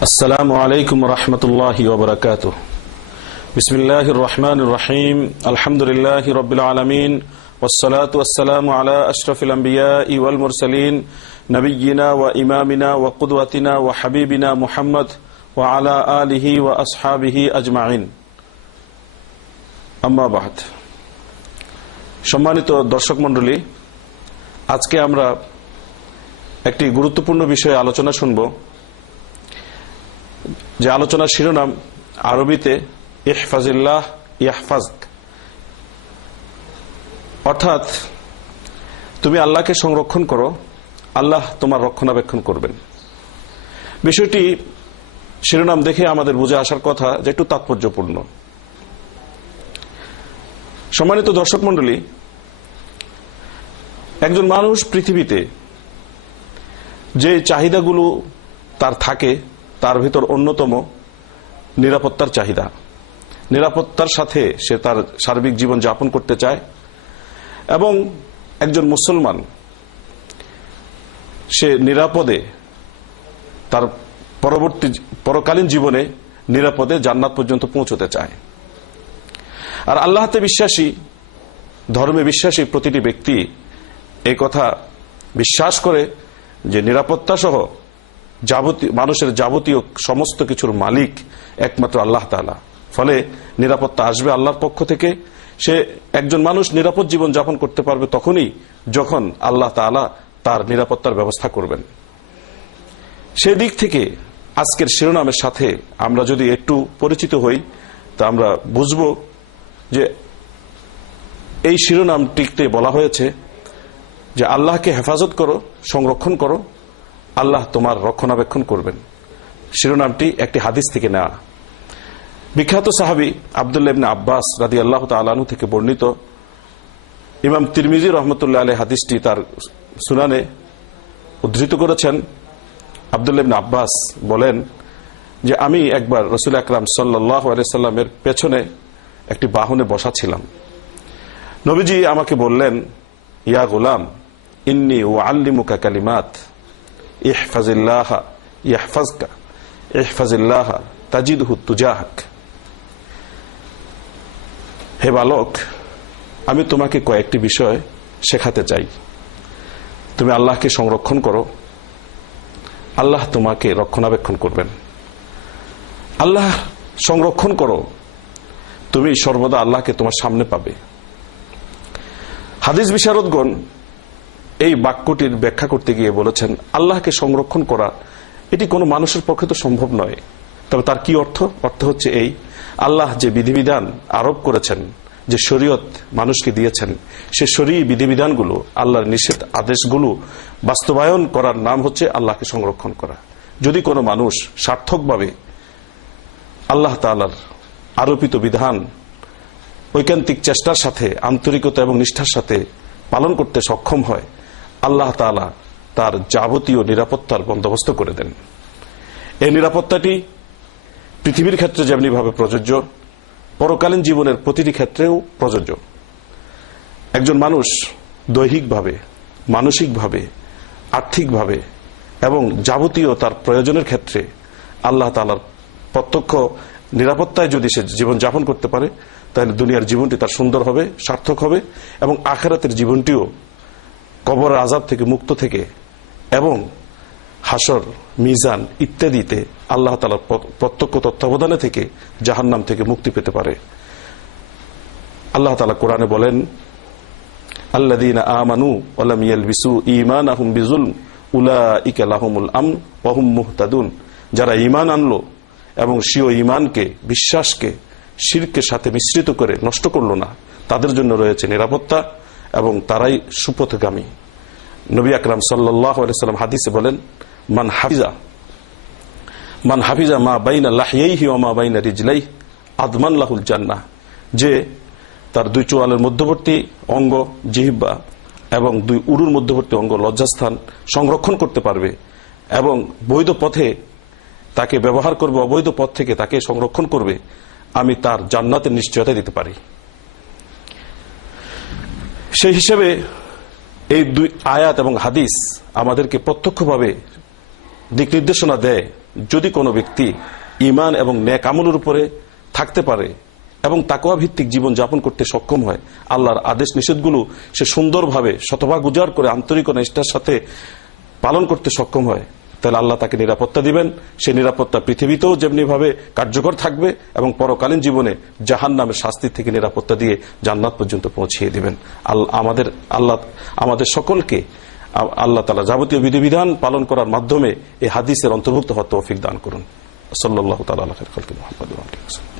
السلام عليكم ورحمة الله وبركاته. بسم الله الرحمن الرحيم. الحمد لله رب العالمين والصلاة والسلام على أشرف الأنبياء والمرسلين نبينا وإمامنا وقدوتنا وحبيبنا محمد وعلى آله وأصحابه أجمعين. أما بعد. সম্মানিত দর্শক মণ্ডলী, আজকে আমরা একটি গুরুত্বপূর্ণ বিষয়ে আলোচনা শুনব, যে আলোচনার শিরোনাম আরবিতে ইহফাজিল্লাহ ইয়াহফাজক, অর্থাৎ তুমি আল্লাহকে সংরক্ষণ করো, আল্লাহ তোমার রক্ষণাবেক্ষণ করবেন। বিষয়টি শিরোনাম দেখে আমাদের বুঝে আসার কথা যে একটু তাৎপর্যপূর্ণ। সম্মানিত দর্শক মণ্ডলী, একজন মানুষ পৃথিবীতে যে চাহিদাগুলো তার থাকে তার ভিতর অন্যতম নিরাপত্তার চাহিদা। নিরাপত্তার সাথে সে তার সার্বিক জীবন যাপন করতে চায়, এবং একজন মুসলমান সে নিরাপদে তার পরকালীন জীবনে নিরাপদে জান্নাত পর্যন্ত পৌঁছতে চায়। আর আল্লাহতে বিশ্বাসী, ধর্মে বিশ্বাসী প্রতিটি ব্যক্তি এই কথা বিশ্বাস করে যে নিরাপত্তা সহ মানুষের যাবতীয় সমস্ত কিছুর মালিক একমাত্র আল্লাহ তাআলা। ফলে নিরাপত্তা আসবে আল্লাহর পক্ষ থেকে। সে একজন মানুষ নিরাপদ জীবন যাপন করতে পারবে তখনই যখন আল্লাহ তাআলা তার নিরাপত্তার ব্যবস্থা করবেন। সেদিক থেকে আজকের শিরোনামের সাথে আমরা যদি একটু পরিচিত হই, তা আমরা বুঝব যে এই শিরোনামটিতে বলা হয়েছে যে আল্লাহকে হেফাজত করো, সংরক্ষণ করো, আল্লাহ তোমার রক্ষণাবেক্ষণ করবেন। শিরোনামটি একটি হাদিস থেকে নেওয়া। বিখ্যাত সাহাবী আব্দুল্লাহ ইবনে আব্বাস রাদিয়াল্লাহু তাআলা আনহু থেকে বর্ণিত, ইমাম তিরমিজি রাহমাতুল্লাহ আলাইহি হাদিসটি তার সুনানে উদ্ধৃত করেছেন। আব্দুল্লাহ ইবনে আব্বাস বলেন যে আমি একবার রাসূল আকরাম সাল্লাল্লাহু আলাইহি সাল্লামের পেছনে একটি বাহনে বসা ছিলাম। নবীজি আমাকে বললেন, ইয়া গোলাম, ইন্নী উআল্লিমুকা কালিমাত ইহফাজিল্লাহ ইয়াহফাজকা ইহফাজিল্লাহ তাজিদহু তুজাহাক। হে বালক, আমি তোমাকে কয়েকটি বিষয় শেখাতে চাই। তুমি আল্লাহকে সংরক্ষণ করো, আল্লাহ তোমাকে রক্ষণাবেক্ষণ করবেন। আল্লাহ সংরক্ষণ করো, তুমি সর্বদা আল্লাহকে তোমার সামনে পাবে। হাদিস বিশারদগণ এই বাক্যটির ব্যাখ্যা করতে গিয়ে বলেছেন, আল্লাহকে সংরক্ষণ করা এটি কোনো মানুষের পক্ষে তো সম্ভব নয়। তবে তার কি অর্থ? অর্থ হচ্ছে এই, আল্লাহ যে বিধিবিধান আরোপ করেছেন, যে শরীয়ত মানুষকে দিয়েছেন, সে শরীয়ী বিধিবিধানগুলো, আল্লাহর নিষেধ আদেশগুলো বাস্তবায়ন করার নাম হচ্ছে আল্লাহকে সংরক্ষণ করা। যদি কোনো মানুষ সার্থকভাবে আল্লাহ তাআলার আরোপিত বিধান ঐকান্তিক চেষ্টার সাথে, আন্তরিকতা এবং নিষ্ঠার সাথে পালন করতে সক্ষম হয়, আল্লাহ তাআলা তার যাবতীয় নিরাপত্তার বন্দোবস্ত করে দেন। এই নিরাপত্তাটি পৃথিবীর ক্ষেত্রে যেমনিভাবে প্রযোজ্য, পরকালীন জীবনের প্রতিটি ক্ষেত্রেও প্রযোজ্য। একজন মানুষ দৈহিকভাবে, মানসিকভাবে, আর্থিকভাবে এবং যাবতীয় তার প্রয়োজনের ক্ষেত্রে আল্লাহ তাআলার প্রত্যক্ষ নিরাপত্তায় যদি সে জীবন যাপন করতে পারে, তাহলে দুনিয়ার জীবনটি তার সুন্দর হবে, সার্থক হবে, এবং আখিরাতের জীবনটিও কবর আযাব থেকে মুক্ত থেকে এবং হাসর, মিজান ইত্যাদিতে আল্লাহ তাআলার প্রত্যক্ষ তত্ত্বাবধানে থেকে জাহান্নাম থেকে মুক্তি পেতে পারে। আল্লাহ তাআলা কোরআনে বলেন, আল্লাযীনা আমানু ওয়া লাম ইয়ালবিসু ঈমানাহুম বিযুলম উলাইকা লাহুমুল আমন ওয়া হুম মুহতাদুন। যারা ঈমান আনলো এবং স্বীয় ঈমানকে, বিশ্বাসকে শিরকের সাথে মিশ্রিত করে নষ্ট করলো না, তাদের জন্য রয়েছে নিরাপত্তা এবং তারাই সুপথগামী। নবী আকরাম সাল্লাল্লাহু আলাইহি সাল্লাম হাদিসে বলেন, মান হাফিজা মা বাইনা লাহইহি ওয়া মা বাইনা রিজলাইহি আদমান লাহুল জান্নাহ। যে তার দুই চোয়ালের মধ্যবর্তী অঙ্গ জিহ্বা এবং দুই উরুর মধ্যবর্তী অঙ্গ লজ্জাস্থান সংরক্ষণ করতে পারবে এবং বৈধ পথে তাকে ব্যবহার করবে, অবৈধ পথ থেকে তাকে সংরক্ষণ করবে, আমি তার জান্নাতের নিশ্চয়তা দিতে পারি। সেই হিসেবে এই দুই আয়াত এবং হাদিস আমাদেরকে প্রত্যক্ষভাবে দিক নির্দেশনা দেয় যদি কোনো ব্যক্তি ঈমান এবং নেক আমলের উপরে থাকতে পারে এবং তাকওয়া ভিত্তিক জীবন যাপন করতে সক্ষম হয়, আল্লাহর আদেশ নিষেধগুলো সে সুন্দরভাবে শতভাগ উজাড় করে আন্তরিক ও নিষ্ঠার সাথে পালন করতে সক্ষম হয়, তাহলে আল্লাহ তাকে নিরাপত্তা দিবেন। সেই নিরাপত্তা পৃথিবীতেও যেমনি ভাবে কার্যকর থাকবে এবং পরকালীন জীবনে জাহান্নামের শাস্তি থেকে নিরাপত্তা দিয়ে জান্নাত পর্যন্ত পৌঁছিয়ে দিবেন। আল্লাহ আমাদের সকলকে আল্লাহ তাআলা যাবতীয় বিধিবিধান পালন করার মাধ্যমে এই হাদিসের অন্তর্ভুক্ত হওয়ার তৌফিক দান করুন। সাল্লাল্লাহু তাআলা আলা খায়রিল খালকি মুহাম্মাদ ওয়া আলিহি ওয়া সাল্লাম।